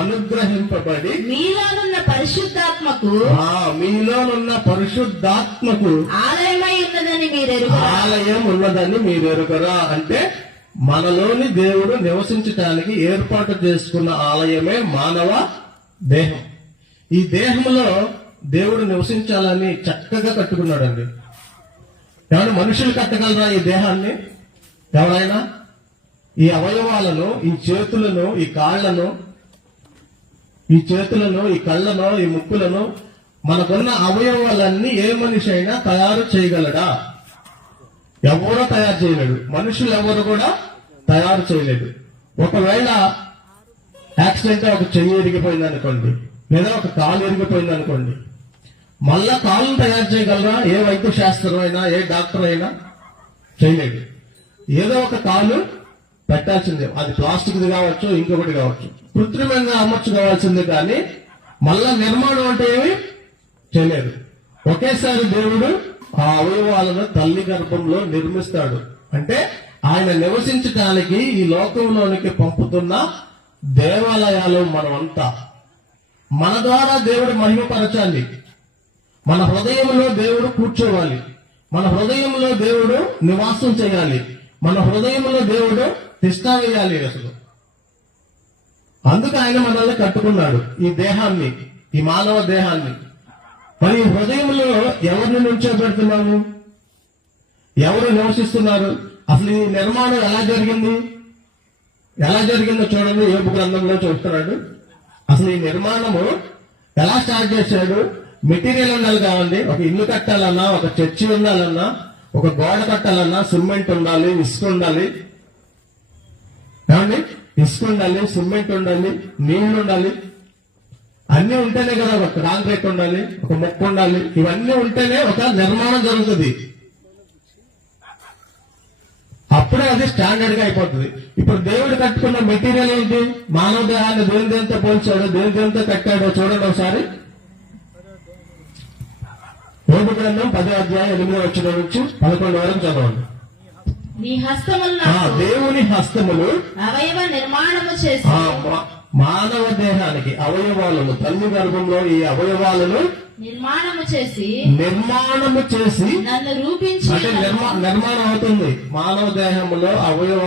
అనుగ్రహింపబడి మీలోనున్న పరిశుద్ధాత్మకు ఆలయం ఉన్నదని మీరు ఎరుగరా అంటే మనలోని దేవుడు నివసించటానికి ఏర్పాటు చేసుకున్న ఆలయమే మానవ దేహం. ఈ దేహంలో దేవుడు నివసించాలని చక్కగా కట్టుకున్నాడండి. ఎవరైనా మనుషులు కట్టగలరా ఈ దేహాన్ని? ఎవరైనా ఈ అవయవాలను, ఈ చేతులను, ఈ కాళ్లను, ఈ కళ్ళను, ఈ ముక్కులను, మనకున్న అవయవాలన్నీ ఏ మనిషి అయినా తయారు చేయగలడా? ఎవరో తయారు చేయలేడు. మనుషులు ఎవరు కూడా తయారు చేయలేడు. ఒకవేళ యాక్సిడెంట్ ఒక చెయ్యి ఇరిగిపోయింది అనుకోండి, లేదా ఒక కాలు ఇరిగిపోయింది అనుకోండి, మళ్ళా కాళ్ళను తయారు చేయగలరా? ఏ వైద్య శాస్త్రం అయినా, ఏ డాక్టర్ అయినా చేయలేడు. ఏదో ఒక కాలు పెట్టాల్సిందే. అది ప్లాస్టిక్ది కావచ్చు, ఇంకొకటి కావచ్చు, కృత్రిమంగా అమర్చుకోవాల్సిందే. కానీ మళ్ళా నిర్మాణం అంటే ఏమి చేయలేదు. ఒకేసారి దేవుడు ఆ అవయవాలను తల్లి గర్భంలో నిర్మిస్తాడు. అంటే ఆయన నివసించడానికి ఈ లోకంలోనికి పంపుతున్న దేవాలయాలు మనమంతా. మన ద్వారా దేవుడు మహిమపరచాలి. మన హృదయంలో దేవుడు కూర్చోవాలి. మన హృదయంలో దేవుడు నివాసం చేయాలి. మన హృదయంలో దేవుడు తిష్టా వేయాలి. అసలు అందుకు ఆయన మనల్ని కట్టుకున్నాడు, ఈ దేహాన్ని, ఈ మానవ దేహాన్ని. మరి ఈ హృదయంలో ఎవరిని నుంచోబెడుతున్నాము? ఎవరు నివసిస్తున్నారు? అసలు ఈ నిర్మాణం ఎలా జరిగిందో చూడండి. యోబు గ్రంథంలో చూస్తున్నాడు. అసలు ఈ నిర్మాణము ఎలా స్టార్ట్ చేశాడు? మెటీరియల్ ఉండాలి కావండి. ఒక ఇల్లు కట్టాలన్నా, ఒక చర్చి ఉండాలన్నా, ఒక గోడ కట్టాలన్నా సిమెంట్ ఉండాలి, ఇసుక ఉండాలి. ఏమండి? ఇసుక ఉండాలి, సిమెంట్ ఉండాలి, నీళ్లు ఉండాలి. అన్ని ఉంటేనే కదా ఒక కాంక్రీట్ ఉండాలి, ఒక మొక్క ఉండాలి. ఇవన్నీ ఉంటేనే ఒక నిర్మాణం జరుగుతుంది. అప్పుడే అది స్టాండర్డ్ గా అయిపోతుంది. ఇప్పుడు దేవుడు కట్టుకున్న మెటీరియల్ ఏంటి? మానవ దేహాన్ని దేనితో పోల్చాడు, దేనితో కట్టాడో చూడండి ఒకసారి. యోబు గ్రంథం 10వ అధ్యాయం 8వ వచనం నుంచి 11 వరకు చదవండి. దేవుని హస్తములు అవయవ నిర్మాణము చేసి మానవ దేహానికి అవయవాలను, తల్లి గర్భంలో ఈ అవయవాలను నిర్మాణము చేసి నన్ను రూపించి, అంటే నిర్మాణం అవుతుంది. మానవ దేహంలో అవయవాలు